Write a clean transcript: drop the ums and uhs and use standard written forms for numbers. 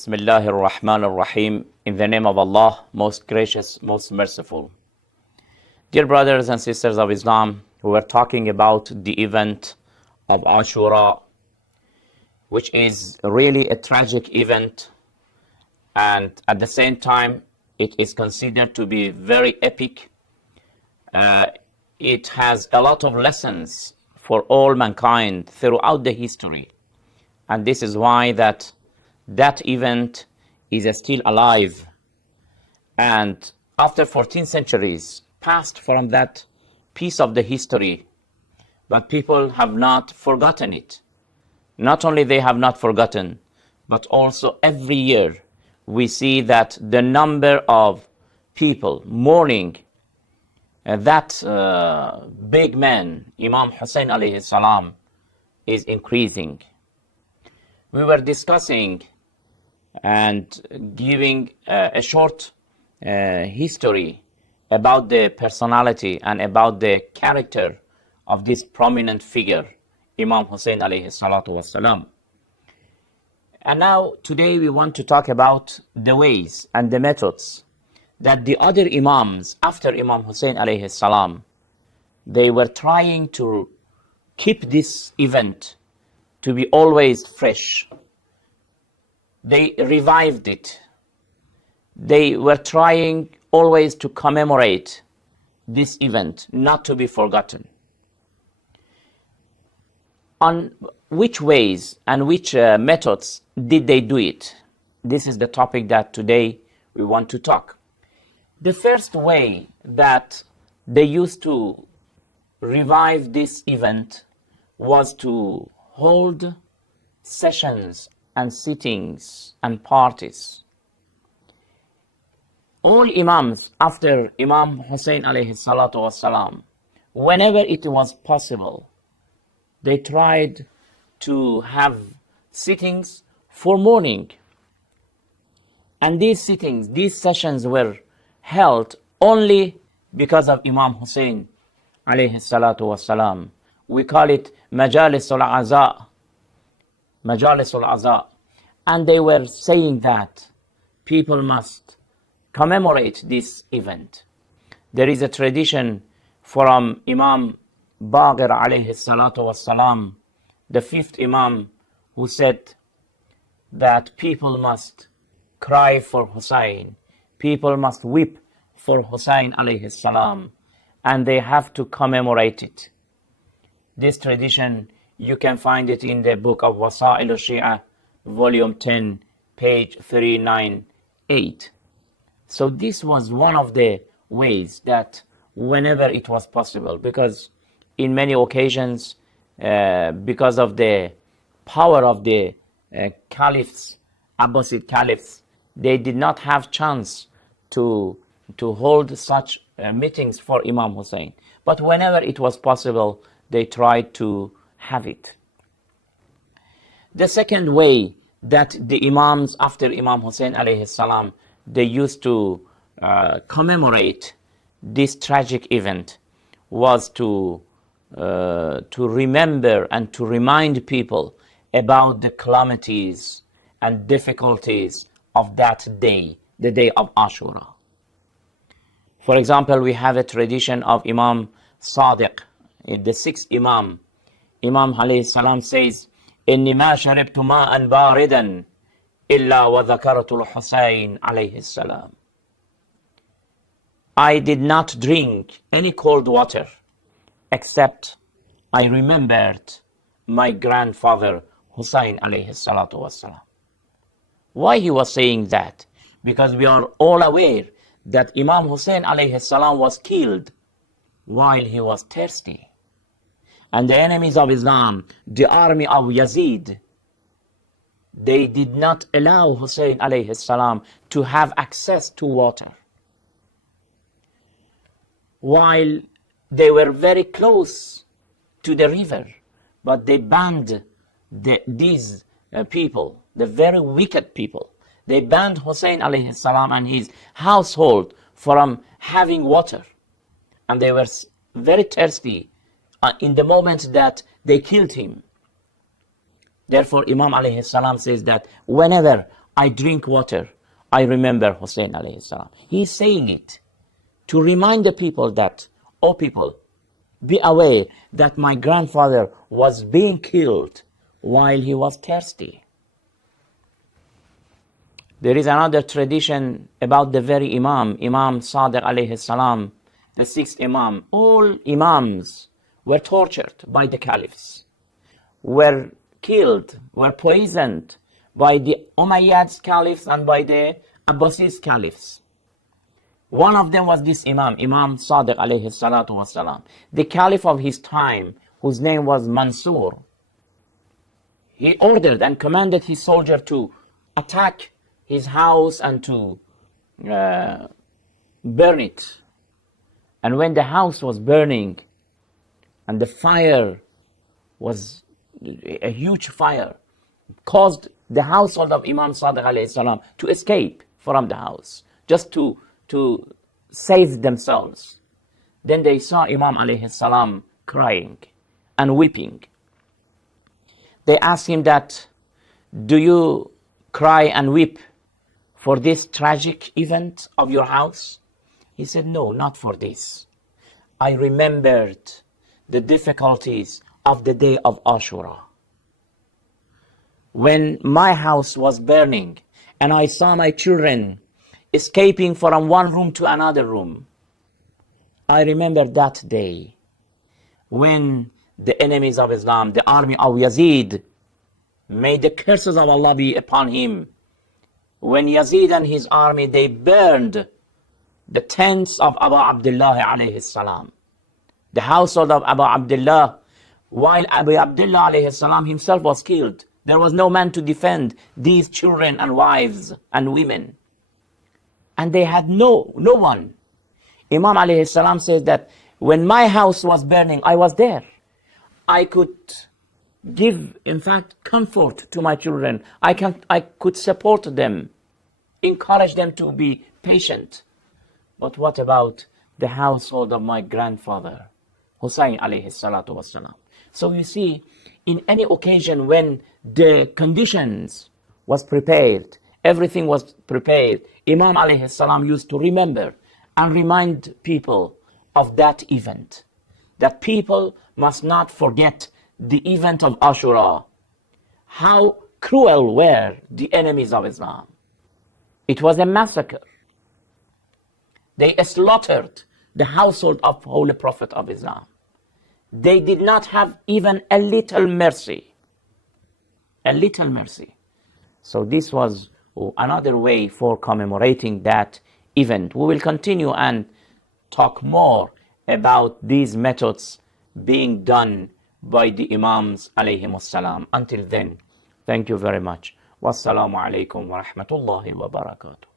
Bismillahir Rahmanir Rahim. In the name of Allah, most gracious, most merciful. Dear brothers and sisters of Islam, we were talking about the event of Ashura, which is really a tragic event, and at the same time, it is considered to be very epic. It has a lot of lessons for all mankind throughout the history, and this is why that event is still alive, and after 14 centuries passed from that piece of the history, but people have not forgotten it. Not only they have not forgotten, but also every year we see that the number of people mourning that big man, Imam Hussein alayhi salam, is increasing. We were discussing and giving a short history about the personality and about the character of this prominent figure, Imam Hussein alayhi salatu wassalam. And now today we want to talk about the ways and the methods that the other Imams after Imam Hussein alayhi salam, they were trying to keep this event to be always fresh. They revived it. They were trying always to commemorate this event, not to be forgotten. On which ways and which methods did they do it? This is the topic that today we want to talk. The first way that they used to revive this event was to hold sessions and sittings and parties. All Imams after Imam Hussein alayhi salatu wasalam, whenever it was possible, they tried to have sittings for mourning. And these sittings, these sessions were held only because of Imam Hussein alayhi salatu wasalam. We call it Majalisul Aza. Majalisul Aza. And they were saying that people must commemorate this event. There is a tradition from Imam Baqir alayhi salatu wassalam, the fifth Imam, who said that people must cry for Hussein, people must weep for Hussein alayhi salam, and they have to commemorate it. This tradition, you can find it in the book of Wasa'il al-Shia, volume 10, page 398. So this was one of the ways that whenever it was possible, because in many occasions, because of the power of the caliphs, Abbasid caliphs, they did not have chance to hold such meetings for Imam Hussein. But whenever it was possible, they tried to have it. The second way that the Imams after Imam Hussein alayhi salam, they used to commemorate this tragic event was to remember and to remind people about the calamities and difficulties of that day, the day of Ashura. For example, we have a tradition of Imam Sadiq, the sixth Imam. Imam alayhi salam says, إني ما شربت ماء باردا إلا وذكرت الحسين عليه السلام. I did not drink any cold water except I remembered my grandfather Hussein alayhi salatu wassalam. Why he was saying that? Because we are all aware that Imam Hussein alayhi salam was killed while he was thirsty. And the enemies of Islam, the army of Yazid, they did not allow Hussein alayhi salam to have access to water, while they were very close to the river. But they banned these people, the very wicked people. They banned Hussein alayhi salam and his household from having water. And they were very thirsty in the moment that they killed him. Therefore, Imam alayhi salam says that whenever I drink water, I remember Hussein alayhi salam. He's saying it to remind the people that, oh people, be aware that my grandfather was being killed while he was thirsty. There is another tradition about the very Imam Sadiq alayhi salam, the sixth Imam. All Imams were tortured by the caliphs, were killed, were poisoned by the Umayyad caliphs and by the Abbasid caliphs. One of them was this Imam Sadiq alayhi salatu wasalam. The caliph of his time, whose name was Mansur, he ordered and commanded his soldier to attack his house and to burn it. And when the house was burning and the fire was a huge fire, caused the household of Imam Sadiq alayhi salam to escape from the house, just to save themselves. Then they saw Imam alayhi salam crying and weeping. They asked him that, do you cry and weep for this tragic event of your house? He said, no, not for this. I remembered the difficulties of the day of Ashura, when my house was burning and I saw my children escaping from one room to another room. I remember that day when the enemies of Islam, the army of Yazid, may the curses of Allah be upon him. When Yazid and his army, they burned the tents of Abu Abdullah alayhi salam, the household of Abu Abdullah, while Abu Abdullah alayhi salam himself was killed. There was no man to defend these children and wives and women. And they had no one. Imam alayhi salam says that when my house was burning, I was there. I could give, in fact, comfort to my children. I could support them, encourage them to be patient. But what about the household of my grandfather, Hussein alayhi salatu wasalam? So you see, in any occasion when the conditions was prepared, everything was prepared, Imam alayhi salam used to remember and remind people of that event, that people must not forget the event of Ashura. How cruel were the enemies of Islam. It was a massacre. They slaughtered the household of Holy Prophet of Islam. They did not have even a little mercy. A little mercy. So this was another way for commemorating that event. We will continue and talk more about these methods being done by the Imams alayhimus salam. Until then, thank you very much. Wassalamu alaikum wa rahmatullahi wa barakatuh.